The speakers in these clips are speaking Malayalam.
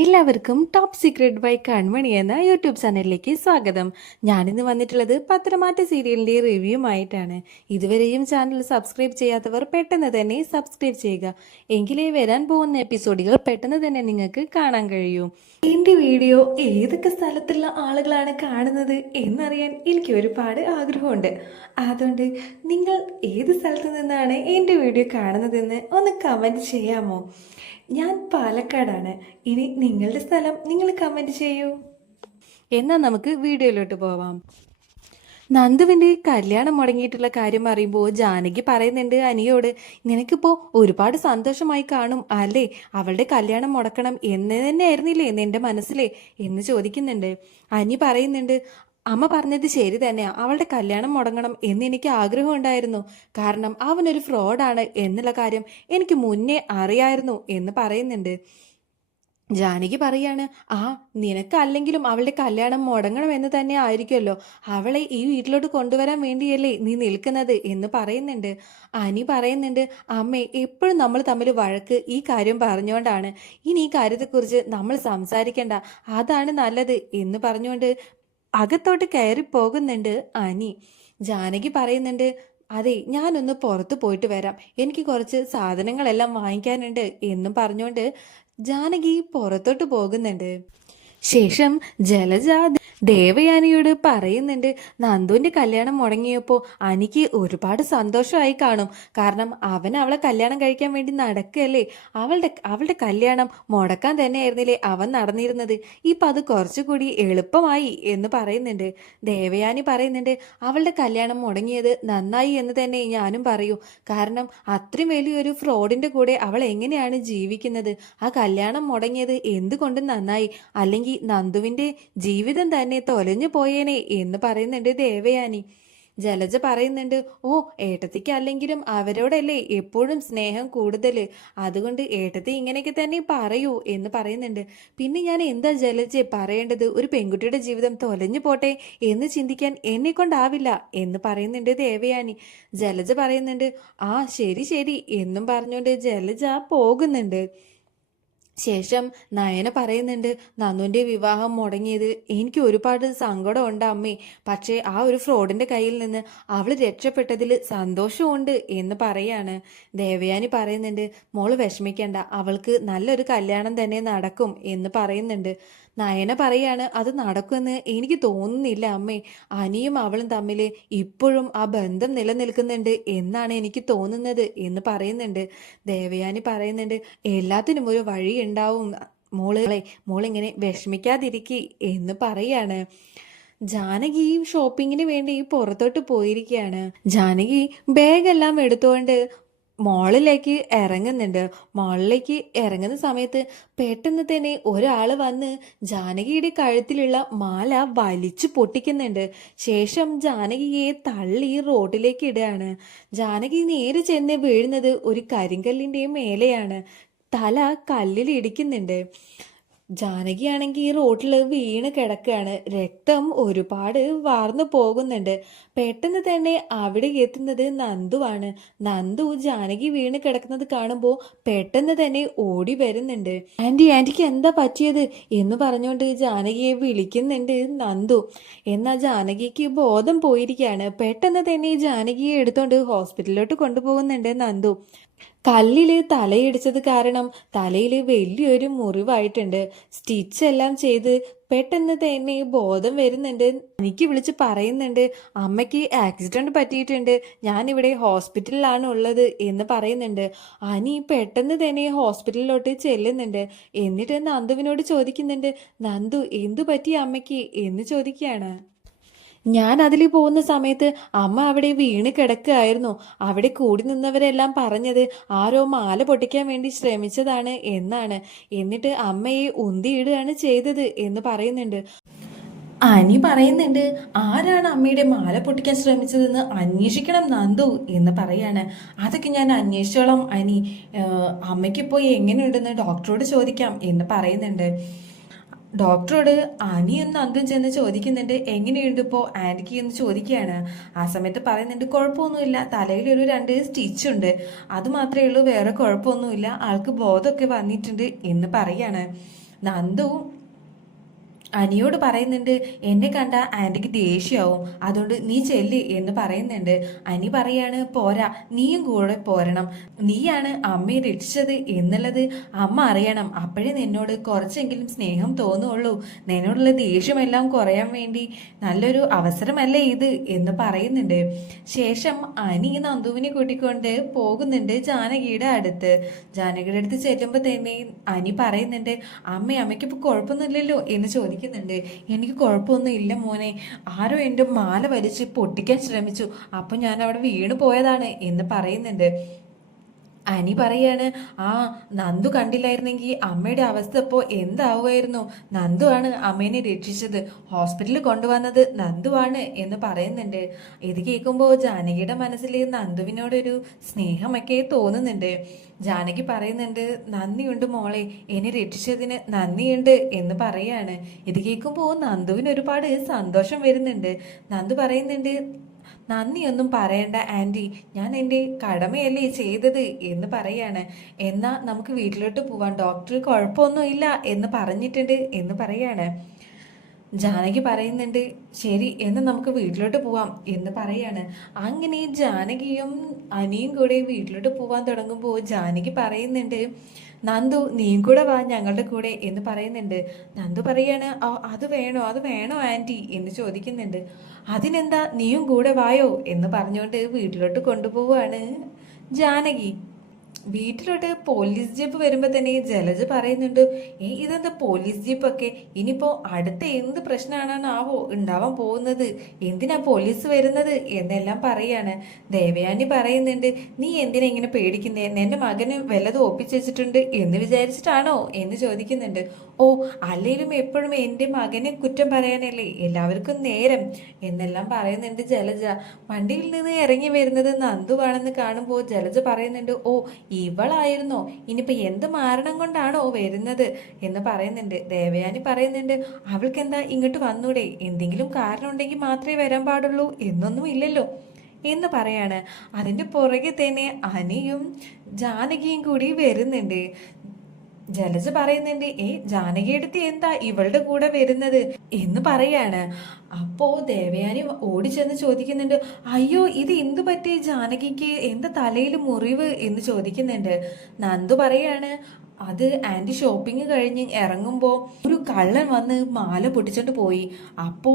എല്ലാവർക്കും ടോപ്പ് സീക്രട്ട് ബൈ കൺമണി എന്ന യൂട്യൂബ് ചാനലിലേക്ക് സ്വാഗതം. ഞാനിന്ന് വന്നിട്ടുള്ളത് പത്രമാറ്റ സീരിയലിൻ്റെ റിവ്യൂ ആയിട്ടാണ്. ഇതുവരെയും ചാനൽ സബ്സ്ക്രൈബ് ചെയ്യാത്തവർ പെട്ടെന്ന് തന്നെ സബ്സ്ക്രൈബ് ചെയ്യുക. എങ്കിലേ വരാൻ പോകുന്ന എപ്പിസോഡുകൾ പെട്ടെന്ന് തന്നെ നിങ്ങൾക്ക് കാണാൻ കഴിയൂ. എൻ്റെ വീഡിയോ ഏതൊക്കെ സ്ഥലത്തുള്ള ആളുകളാണ് കാണുന്നത് എന്നറിയാൻ എനിക്ക് ഒരുപാട് ആഗ്രഹമുണ്ട്. അതുകൊണ്ട് നിങ്ങൾ ഏത് സ്ഥലത്ത് നിന്നാണ് എൻ്റെ വീഡിയോ കാണുന്നതെന്ന് ഒന്ന് കമൻറ്റ് ചെയ്യാമോ? ഞാൻ പാലക്കാടാണ്. ഇനി നിങ്ങളുടെ സ്ഥലം നിങ്ങൾ കമൻറ്റ് ചെയ്യൂ. എന്നാൽ നമുക്ക് വീഡിയോയിലോട്ട് പോവാം. നന്ദുവിൻ്റെ കല്യാണം മുടങ്ങിയിട്ടുള്ള കാര്യം അറിയുമ്പോൾ ജാനകി പറയുന്നുണ്ട് അനിയോട്, നിനക്കിപ്പോൾ ഒരുപാട് സന്തോഷമായി കാണും അല്ലേ? അവളുടെ കല്യാണം മുടക്കണം എന്ന് തന്നെ ആയിരുന്നില്ലേ നിന്റെ മനസ്സിലെ എന്ന് ചോദിക്കുന്നുണ്ട്. അനി പറയുന്നുണ്ട്, അമ്മ പറഞ്ഞത് ശരി തന്നെയാ, അവളുടെ കല്യാണം മുടങ്ങണം എന്ന് എനിക്ക് ആഗ്രഹം ഉണ്ടായിരുന്നു. കാരണം അവനൊരു ഫ്രോഡാണ് എന്നുള്ള കാര്യം എനിക്ക് മുന്നേ അറിയായിരുന്നു എന്ന് പറയുന്നുണ്ട്. ജാനകി പറയാണ്, നിനക്കല്ലെങ്കിലും അവളുടെ കല്യാണം മുടങ്ങണം എന്ന് തന്നെ ആയിരിക്കുമല്ലോ, അവളെ ഈ വീട്ടിലോട്ട് കൊണ്ടുവരാൻ വേണ്ടിയല്ലേ നീ നിൽക്കുന്നത് എന്ന് പറയുന്നുണ്ട്. അനി പറയുന്നുണ്ട്, അമ്മേ എപ്പോഴും നമ്മൾ തമ്മിൽ വഴക്ക് ഈ കാര്യം പറഞ്ഞുകൊണ്ടാണ്. ഇനി ഈ കാര്യത്തെക്കുറിച്ച് നമ്മൾ സംസാരിക്കേണ്ട, അതാണ് നല്ലത് എന്ന് പറഞ്ഞുകൊണ്ട് അകത്തോട്ട് കയറി പോകുന്നുണ്ട് അനി. ജാനകി പറയുന്നുണ്ട്, അതെ ഞാനൊന്ന് പുറത്ത് പോയിട്ട് വരാം, എനിക്ക് കുറച്ച് സാധനങ്ങളെല്ലാം വാങ്ങിക്കാനുണ്ട് എന്നും പറഞ്ഞുകൊണ്ട് ജാനകി പുറത്തോട്ട് പോകുന്നുണ്ട്. ശേഷം ജലജ ദേവയാനിയോട് പറയുന്നുണ്ട്, നന്ദുവിൻ്റെ കല്യാണം മുടങ്ങിയപ്പോൾ അനിക്ക് ഒരുപാട് സന്തോഷമായി കാണും. കാരണം അവൻ അവളെ കല്യാണം കഴിക്കാൻ വേണ്ടി നടക്കുകയല്ലേ. അവളുടെ കല്യാണം മുടക്കാൻ തന്നെയായിരുന്നില്ലേ അവൻ നടന്നിരുന്നത്. ഇപ്പം അത് കുറച്ചുകൂടി എളുപ്പമായി എന്ന് പറയുന്നുണ്ട്. ദേവയാനി പറയുന്നുണ്ട്, അവളുടെ കല്യാണം മുടങ്ങിയത് നന്നായി എന്ന് തന്നെ ഞാനും പറയൂ. കാരണം അത്രയും വലിയൊരു ഫ്രോഡിൻ്റെ കൂടെ അവൾ എങ്ങനെയാണ് ജീവിക്കുന്നത്? ആ കല്യാണം മുടങ്ങിയത് എന്തുകൊണ്ടും നന്നായി, അല്ലെങ്കിൽ നന്ദുവിൻ്റെ ജീവിതം തന്നെ തൊലഞ്ഞു പോയേനെ എന്ന് പറയുന്നുണ്ട് ദേവയാനി. ജലജ പറയുന്നുണ്ട്, ഏട്ടത്തിക്ക് അല്ലെങ്കിലും അവരോടല്ലേ എപ്പോഴും സ്നേഹം കൂടുതൽ, അതുകൊണ്ട് ഏട്ടത്തി ഇങ്ങനെയൊക്കെ തന്നെ പറയൂ എന്ന് പറയുന്നുണ്ട്. പിന്നെ ഞാൻ എന്താ ജലജ പറയേണ്ടത്? ഒരു പെൺകുട്ടിയുടെ ജീവിതം തൊലഞ്ഞു പോട്ടെ എന്ന് ചിന്തിക്കാൻ എന്നെ കൊണ്ടാവില്ല എന്ന് പറയുന്നുണ്ട് ദേവയാനി. ജലജ പറയുന്നുണ്ട്, ശരി ശരി എന്നും പറഞ്ഞുകൊണ്ട് ജലജ പോകുന്നുണ്ട്. ശേഷം നയന പറയുന്നുണ്ട്, നന്ദുവിൻ്റെ വിവാഹം മുടങ്ങിയത് എനിക്ക് ഒരുപാട് സങ്കടമുണ്ട് അമ്മേ. പക്ഷേ ആ ഒരു ഫ്രോഡിൻ്റെ കയ്യിൽ നിന്ന് അവൾ രക്ഷപ്പെട്ടതിൽ സന്തോഷമുണ്ട് എന്ന് പറയാണ്. ദേവയാനി പറയുന്നുണ്ട്, മോള് വിഷമിക്കേണ്ട, അവൾക്ക് നല്ലൊരു കല്യാണം തന്നെ നടക്കും എന്ന് പറയുന്നുണ്ട്. നയന പറയാണ്, അത് നടക്കുമെന്ന് എനിക്ക് തോന്നുന്നില്ല അമ്മേ. അനിയും അവളും തമ്മിൽ ഇപ്പോഴും ആ ബന്ധം നിലനിൽക്കുന്നുണ്ട് എന്നാണ് എനിക്ക് തോന്നുന്നത് എന്ന് പറയുന്നുണ്ട്. ദേവയാനി പറയുന്നുണ്ട്, എല്ലാത്തിനും ഒരു വഴി ഉണ്ടാവും മോളിങ്ങനെ വിഷമിക്കാതിരിക്കി എന്ന് പറയാണ്. ജാനകി ഷോപ്പിങ്ങിന് വേണ്ടി പുറത്തോട്ട് പോയിരിക്കുകയാണ്. ജാനകി ബാഗെല്ലാം എടുത്തുകൊണ്ട് മോളിലേക്ക് ഇറങ്ങുന്നുണ്ട്. മോളിലേക്ക് ഇറങ്ങുന്ന സമയത്ത് പെട്ടെന്ന് തന്നെ ഒരാൾ വന്ന് ജാനകിയുടെ കഴുത്തിലുള്ള മാല വലിച്ചു പൊട്ടിക്കുന്നുണ്ട്. ശേഷം ജാനകിയെ തള്ളി റോഡിലേക്ക് ഇടുകയാണ്. ജാനകി നേരെ ചെന്ന് വീഴുന്നത് ഒരു കരിങ്കല്ലിൻ്റെ മേലെയാണ്. തല കല്ലിൽ ഇടിക്കുന്നുണ്ട്. ജാനകിയാണെങ്കിൽ ഈ റോട്ടിൽ വീണ് കിടക്കുകയാണ്. രക്തം ഒരുപാട് വാർന്നു പോകുന്നുണ്ട്. പെട്ടെന്ന് തന്നെ അവിടെ എത്തുന്നത് നന്ദുവാണ്. നന്ദു ജാനകി വീണ് കിടക്കുന്നത് കാണുമ്പോൾ പെട്ടെന്ന് തന്നെ ഓടി വരുന്നുണ്ട്. ആൻറ്റിക്ക് എന്താ പറ്റിയത് എന്ന് പറഞ്ഞുകൊണ്ട് ജാനകിയെ വിളിക്കുന്നുണ്ട് നന്ദു. എന്നാൽ ജാനകിക്ക് ബോധം പോയിരിക്കുകയാണ്. പെട്ടെന്ന് തന്നെ ജാനകിയെ എടുത്തോണ്ട് ഹോസ്പിറ്റലിലോട്ട് കൊണ്ടുപോകുന്നുണ്ട് നന്ദു. കല്ലിൽ തലയിടിച്ചത് കാരണം തലയിൽ വലിയൊരു മുറിവായിട്ടുണ്ട്. സ്റ്റിച്ച് എല്ലാം ചെയ്ത് പെട്ടെന്ന് തന്നെ ബോധം വരുന്നുണ്ട്. എനിക്ക് വിളിച്ച് പറയുന്നുണ്ട്, അമ്മയ്ക്ക് ആക്സിഡന്റ് പറ്റിയിട്ടുണ്ട്, ഞാനിവിടെ ഹോസ്പിറ്റലിലാണ് ഉള്ളത് എന്ന് പറയുന്നുണ്ട്. അനി പെട്ടെന്ന് തന്നെ ഹോസ്പിറ്റലിലോട്ട് ചെല്ലുന്നുണ്ട്. എന്നിട്ട് നന്ദുവിനോട് ചോദിക്കുന്നുണ്ട്, നന്ദു എന്തു പറ്റി അമ്മയ്ക്ക് എന്ന് ചോദിക്കുകയാണ്. ഞാൻ അതിൽ പോകുന്ന സമയത്ത് അമ്മ അവിടെ വീണ് കിടക്കുകയായിരുന്നു. അവിടെ കൂടി നിന്നവരെല്ലാം പറഞ്ഞത് ആരോ മാല പൊട്ടിക്കാൻ വേണ്ടി ശ്രമിച്ചതാണ് എന്നാണ്. എന്നിട്ട് അമ്മയെ ഉന്തിയിടുകയാണ് ചെയ്തത് എന്ന് പറയുന്നുണ്ട്. അനി പറയുന്നുണ്ട്, ആരാണ് അമ്മയുടെ മാല പൊട്ടിക്കാൻ ശ്രമിച്ചതെന്ന് അന്വേഷിക്കണം നന്ദു എന്ന് പറയാണ്. അതൊക്കെ ഞാൻ അന്വേഷിച്ചോളാം അനി, അമ്മയ്ക്കിപ്പോൾ എങ്ങനെയുണ്ടെന്ന് ഡോക്ടറോട് ചോദിക്കാം എന്ന് പറയുന്നുണ്ട്. ഡോക്ടറോട് അനി എന്ന് അന്തം ചെന്ന് ചോദിക്കുന്നുണ്ട്, എങ്ങനെയുണ്ട് ഇപ്പോൾ ആൻറ്റിക്ക് എന്ന് ചോദിക്കുകയാണ്. ആ സമയത്ത് പറയുന്നുണ്ട്, കുഴപ്പമൊന്നുമില്ല, തലയിലൊരു 2 സ്റ്റിച്ചുണ്ട്, അത് മാത്രമേ ഉള്ളൂ, വേറെ കുഴപ്പമൊന്നുമില്ല, ആൾക്ക് ബോധമൊക്കെ വന്നിട്ടുണ്ട് എന്ന് പറയാണ്. നന്ദു അനിയോട് പറയുന്നുണ്ട്, എന്നെ കണ്ട ആന്റിക്ക് ദേഷ്യമാവും, അതുകൊണ്ട് നീ ചെല്ല് എന്ന് പറയുന്നുണ്ട്. അനി പറയാണ്, പോരാ, നീയും കൂടെ പോരണം, നീയാണ് അമ്മയെ രക്ഷിച്ചത് എന്നുള്ളത് അമ്മ അറിയണം, അപ്പോഴേ നിന്നോട് കുറച്ചെങ്കിലും സ്നേഹം തോന്നുള്ളൂ, നിന്നോടുള്ള ദേഷ്യമെല്ലാം കുറയാൻ വേണ്ടി നല്ലൊരു അവസരമല്ലേ ഇത് എന്ന് പറയുന്നുണ്ട്. ശേഷം അനി നന്ദുവിനെ കൂട്ടിക്കൊണ്ട് പോകുന്നുണ്ട് ജാനകിയുടെ അടുത്ത്. ജാനകിയുടെ അടുത്ത് ചെല്ലുമ്പോൾ തന്നെ അനി പറയുന്നുണ്ട്, അമ്മയ്ക്ക് ഇപ്പോൾ കുഴപ്പമൊന്നുമില്ലല്ലോ എന്ന് ചോദിക്കുന്നുണ്ട്. എനിക്ക് കുഴപ്പമൊന്നും ഇല്ല മോനെ, ആരോ എൻ്റെ മാല വലിച്ച് പൊട്ടിക്കാൻ ശ്രമിച്ചു, അപ്പൊ ഞാൻ അവിടെ വീണു പോയതാണ് എന്ന് പറയുന്നുണ്ട്. അനി പറയാണ്, ആ നന്ദു കണ്ടില്ലായിരുന്നെങ്കിൽ അമ്മയുടെ അവസ്ഥ ഇപ്പോൾ എന്താവുമായിരുന്നു, നന്ദു ആണ് അമ്മേനെ രക്ഷിച്ചത്, ഹോസ്പിറ്റലിൽ കൊണ്ടുവന്നത് നന്ദു ആണ് എന്ന് പറയുന്നുണ്ട്. ഇത് കേൾക്കുമ്പോൾ ജാനകിയുടെ മനസ്സിൽ നന്ദുവിനോടൊരു സ്നേഹമൊക്കെ തോന്നുന്നുണ്ട്. ജാനകി പറയുന്നുണ്ട്, നന്ദിയുണ്ട് മോളെ, എന്നെ രക്ഷിച്ചതിന് നന്ദിയുണ്ട് എന്ന് പറയാണ്. ഇത് കേൾക്കുമ്പോൾ നന്ദുവിന് ഒരുപാട് സന്തോഷം വരുന്നുണ്ട്. നന്ദു പറയുന്നുണ്ട്, നന്ദിയൊന്നും പറയണ്ട ആൻറ്റി, ഞാൻ എൻ്റെ കടമയല്ലേ ചെയ്തത് എന്ന് പറയാണ്. എന്നാൽ നമുക്ക് വീട്ടിലോട്ട് പോവാം, ഡോക്ടർ കുഴപ്പമൊന്നുമില്ല എന്ന് പറഞ്ഞിട്ടുണ്ട് എന്ന് പറയാണ്. ജാനകി പറയുന്നുണ്ട്, ശരി എന്ന് നമുക്ക് വീട്ടിലോട്ട് പോവാം എന്ന് പറയാണ്. അങ്ങനെ ജാനകിയും അനിയും കൂടെ വീട്ടിലോട്ട് പോവാൻ തുടങ്ങുമ്പോൾ ജാനകി പറയുന്നുണ്ട്, നന്ദു നീയും കൂടെ വാ ഞങ്ങളുടെ കൂടെ എന്ന് പറയുന്നുണ്ട്. നന്ദു പറയാണ്, അത് വേണോ ആൻറ്റി എന്ന് ചോദിക്കുന്നുണ്ട്. അതിനെന്താ, നീയും കൂടെ വായോ എന്ന് പറഞ്ഞുകൊണ്ട് വീട്ടിലോട്ട് കൊണ്ടുപോവാണ് ജാനകി. വീട്ടിലോട്ട് പോലീസ് ജീപ്പ് വരുമ്പോ തന്നെ ജലജ പറയുന്നുണ്ട്, ഇതെന്താ പോലീസ് ജീപ്പൊക്കെ, ഇനിയിപ്പോ അടുത്ത എന്ത് പ്രശ്നമാണാവോ ഉണ്ടാവാൻ പോകുന്നത്, എന്തിനാ പോലീസ് വരുന്നത് എന്നെല്ലാം പറയാണ്. ദേവയാനി പറയുന്നുണ്ട്, നീ എന്തിനാ ഇങ്ങനെ പേടിക്കുന്നേ, നിന്റെ മകന് വല്ലതും ഒപ്പിച്ചിട്ടുണ്ട് എന്ന് വിചാരിച്ചിട്ടാണോ എന്ന് ചോദിക്കുന്നുണ്ട്. ഓ, അല്ലെങ്കിലും എപ്പോഴും എൻ്റെ മകനെ കുറ്റം പറയാനല്ലേ എല്ലാവർക്കും നേരം എന്നെല്ലാം പറയുന്നുണ്ട് ജലജ. വണ്ടിയിൽ നിന്ന് ഇറങ്ങി വരുന്നത് നന്ദുവാണെന്ന് കാണുമ്പോൾ ജലജ പറയുന്നുണ്ട്, ഓ ഇവളായിരുന്നോ, ഇനിയിപ്പോ എന്ത് മാരണം കൊണ്ടാണോ വരുന്നത് എന്ന് പറയുന്നുണ്ട്. ദേവയാനി പറയുന്നുണ്ട്, അവൾക്ക് എന്താ ഇങ്ങോട്ട് വന്നൂടെ, എന്തെങ്കിലും കാരണം ഉണ്ടെങ്കിൽ മാത്രമേ വരാൻ പാടുള്ളൂ എന്നൊന്നും ഇല്ലല്ലോ എന്ന് പറയാണ്. അതിന്റെ പുറകെ തന്നെ അനിയും ജാനകിയും കൂടി വരുന്നുണ്ട്. ജലജ പറയുന്നുണ്ട്, ജാനകിയെടുത്ത് എന്താ ഇവളുടെ കൂടെ വരുന്നത് എന്ന് പറയാണ്. അപ്പോ ദേവയാനി ഓടിച്ചെന്ന് ചോദിക്കുന്നുണ്ട്, അയ്യോ ഇത് എന്തു പറ്റി ജാനകിക്ക്, എന്താ തലയിൽ മുറിവ് എന്ന് ചോദിക്കുന്നുണ്ട്. നന്ദു പറയാണ്, അത് ആന്റി ഷോപ്പിംഗ് കഴിഞ്ഞ് ഇറങ്ങുമ്പോൾ ഒരു കള്ളൻ വന്ന് മാല പൊട്ടിച്ചോണ്ട് പോയി, അപ്പോ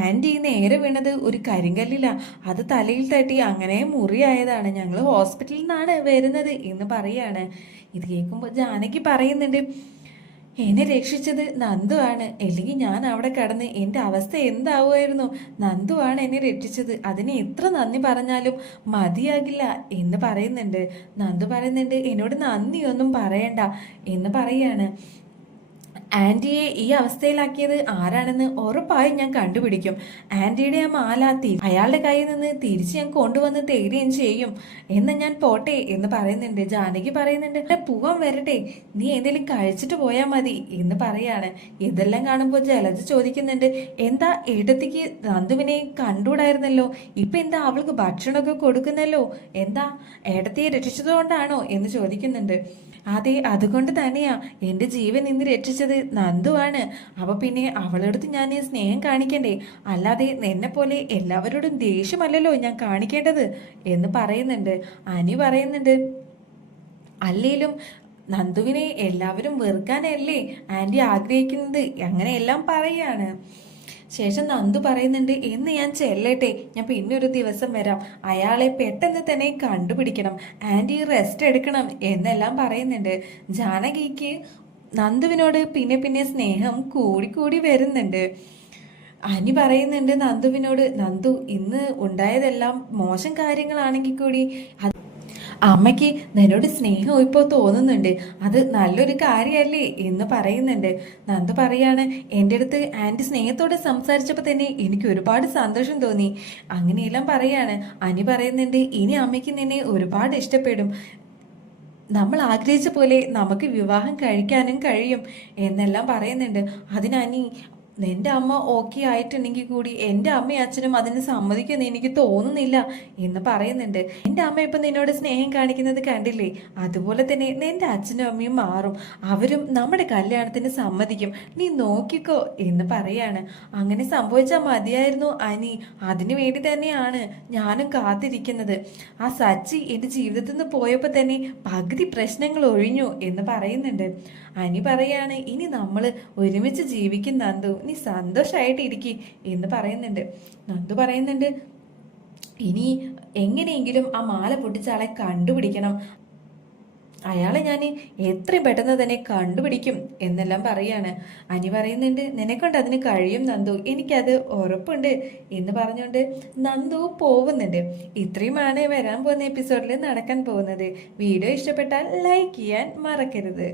ആന്റി നേരെ വീണത് ഒരു കരിങ്കല്ലില, അത് തലയിൽ തട്ടി അങ്ങനെ മുറിയായതാണ്, ഞങ്ങൾ ഹോസ്പിറ്റലിൽ നിന്നാണ് വരുന്നത് എന്ന് പറയാണ്. ഇത് കേൾക്കുമ്പോൾ ജാനകി പറയുന്നുണ്ട്, എന്നെ രക്ഷിച്ചത് നന്ദു ആണ്, അല്ലെങ്കിൽ ഞാൻ അവിടെ കടന്ന് എൻ്റെ അവസ്ഥ എന്താവുമായിരുന്നു, നന്ദു ആണ് എന്നെ രക്ഷിച്ചത്, അതിന് എത്ര നന്ദി പറഞ്ഞാലും മതിയാകില്ല എന്ന് പറയുന്നുണ്ട്. നന്ദു പറയുന്നുണ്ട്, എന്നോട് നന്ദിയൊന്നും പറയണ്ട എന്ന് പറയാണ്. ആന്റിയെ ഈ അവസ്ഥയിലാക്കിയത് ആരാണെന്ന് ഉറപ്പായും ഞാൻ കണ്ടുപിടിക്കും, ആന്റിയുടെ ആ മാല അയാളുടെ കയ്യിൽ നിന്ന് തിരിച്ച് ഞാൻ കൊണ്ടുവന്ന് തേരുകയും ചെയ്യും, എന്ന് ഞാൻ പോട്ടെ എന്ന് പറയുന്നുണ്ട്. ജാനകി പറയുന്നുണ്ട്, പോവാൻ വരട്ടെ, നീ എന്തെങ്കിലും കഴിച്ചിട്ട് പോയാൽ മതി എന്ന് പറയാണ്. ഇതെല്ലാം കാണുമ്പോൾ ജലജ ചോദിക്കുന്നുണ്ട്, എന്താ ഏട്ടത്തിക്ക് നന്ദുവിനെ കണ്ടുകൂടായിരുന്നല്ലോ, ഇപ്പൊ എന്താ അവൾക്ക് ഭക്ഷണമൊക്കെ കൊടുക്കുന്നല്ലോ, എന്താ ഏട്ടത്തിയെ രക്ഷിച്ചതുകൊണ്ടാണോ എന്ന് ചോദിക്കുന്നുണ്ട്. അതെ, അതുകൊണ്ട് തന്നെയാ എൻ്റെ ജീവൻ ഇന്ന് രക്ഷിച്ചത് നന്ദുവാണ്, അപ്പൊ പിന്നെ അവളടുത്ത് ഞാൻ സ്നേഹം കാണിക്കണ്ടേ, അല്ലാതെ എന്നെ പോലെ എല്ലാവരോടും ദേഷ്യമല്ലല്ലോ ഞാൻ കാണിക്കേണ്ടത് എന്ന് പറയുന്നുണ്ട്. അനി പറയുന്നുണ്ട്, അല്ലേലും നന്ദുവിനെ എല്ലാവരും വെറുക്കാനല്ലേ ആന്റി ആഗ്രഹിക്കുന്നത്, അങ്ങനെയെല്ലാം പറയാണ്. ശേഷം നന്ദു പറയുന്നുണ്ട്, എന്ന് ഞാൻ ചെല്ലട്ടെ, ഞാൻ പിന്നെ ഒരു ദിവസം വരാം, അയാളെ പെട്ടെന്ന് തന്നെ കണ്ടുപിടിക്കണം, ആന്റി റെസ്റ്റ് എടുക്കണം എന്നെല്ലാം പറയുന്നുണ്ട്. ജാനകിക്ക് നന്ദുവിനോട് പിന്നെ പിന്നെ സ്നേഹം കൂടി വരുന്നുണ്ട്. അനി പറയുന്നുണ്ട് നന്ദുവിനോട്, നന്ദു ഇന്ന് ഉണ്ടായതെല്ലാം മോശം കാര്യങ്ങളാണെങ്കിൽ കൂടി അമ്മയ്ക്ക് നിന്നോട് സ്നേഹം ഇപ്പോൾ തോന്നുന്നുണ്ട്, അത് നല്ലൊരു കാര്യമല്ലേ എന്ന് പറയുന്നുണ്ട്. നന്ദു പറയാണ്, എൻ്റെ അടുത്ത് ആൻറ്റി സ്നേഹത്തോടെ സംസാരിച്ചപ്പോൾ തന്നെ എനിക്ക് ഒരുപാട് സന്തോഷം തോന്നി അങ്ങനെയെല്ലാം പറയാണ്. അനി പറയുന്നുണ്ട്, ഇനി അമ്മയ്ക്ക് നിന്നെ ഒരുപാട് ഇഷ്ടപ്പെടും, നമ്മൾ ആഗ്രഹിച്ച പോലെ നമുക്ക് വിവാഹം കഴിക്കാനും കഴിയും എന്നെല്ലാം പറയുന്നുണ്ട്. അതിനനി നിന്റെ അമ്മ ഓക്കെ ആയിട്ടുണ്ടെങ്കിൽ കൂടി എൻ്റെ അമ്മയും അച്ഛനും അതിന് സമ്മതിക്കുമെന്ന് എനിക്ക് തോന്നുന്നില്ല എന്ന് പറയുന്നുണ്ട്. എൻ്റെ അമ്മ ഇപ്പം നിന്നോട് സ്നേഹം കാണിക്കുന്നത് കണ്ടില്ലേ, അതുപോലെ തന്നെ നിന്റെ അച്ഛനും അമ്മയും മാറും, അവരും നമ്മുടെ കല്യാണത്തിന് സമ്മതിക്കും, നീ നോക്കിക്കോ എന്ന് പറയാണ്. അങ്ങനെ സംഭവിച്ചാൽ മതിയായിരുന്നു അനി, അതിനു വേണ്ടി തന്നെയാണ് ഞാനും കാത്തിരിക്കുന്നത്. ആ സച്ചി എൻ്റെ ജീവിതത്തിൽ നിന്ന് പോയപ്പോൾ തന്നെ പകുതി പ്രശ്നങ്ങൾ ഒഴിഞ്ഞു എന്ന് പറയുന്നുണ്ട്. അനി പറയാണ്, ഇനി നമ്മൾ ഒരുമിച്ച് ജീവിക്കും നന്ദു, നീ സന്തോഷമായിട്ട് ഇരിക്കി എന്ന് പറയുന്നുണ്ട്. നന്ദു പറയുന്നുണ്ട്, ഇനി എങ്ങനെയെങ്കിലും ആ മാല പൊട്ടിച്ച ആളെ കണ്ടുപിടിക്കണം, അയാളെ ഞാൻ എത്രയും പെട്ടെന്ന് തന്നെ കണ്ടുപിടിക്കും എന്നെല്ലാം പറയാണ്. അനി പറയുന്നുണ്ട്, നിന്നെക്കൊണ്ട് അതിന് കഴിയും നന്ദു, എനിക്കത് ഉറപ്പുണ്ട് എന്ന് പറഞ്ഞുകൊണ്ട് നന്ദു പോകുന്നുണ്ട്. ഇത്രയുമാണ് വരാൻ പോകുന്ന എപ്പിസോഡിൽ നടക്കാൻ പോകുന്നത്. വീഡിയോ ഇഷ്ടപ്പെട്ടാൽ ലൈക്ക് ചെയ്യാൻ മറക്കരുത്.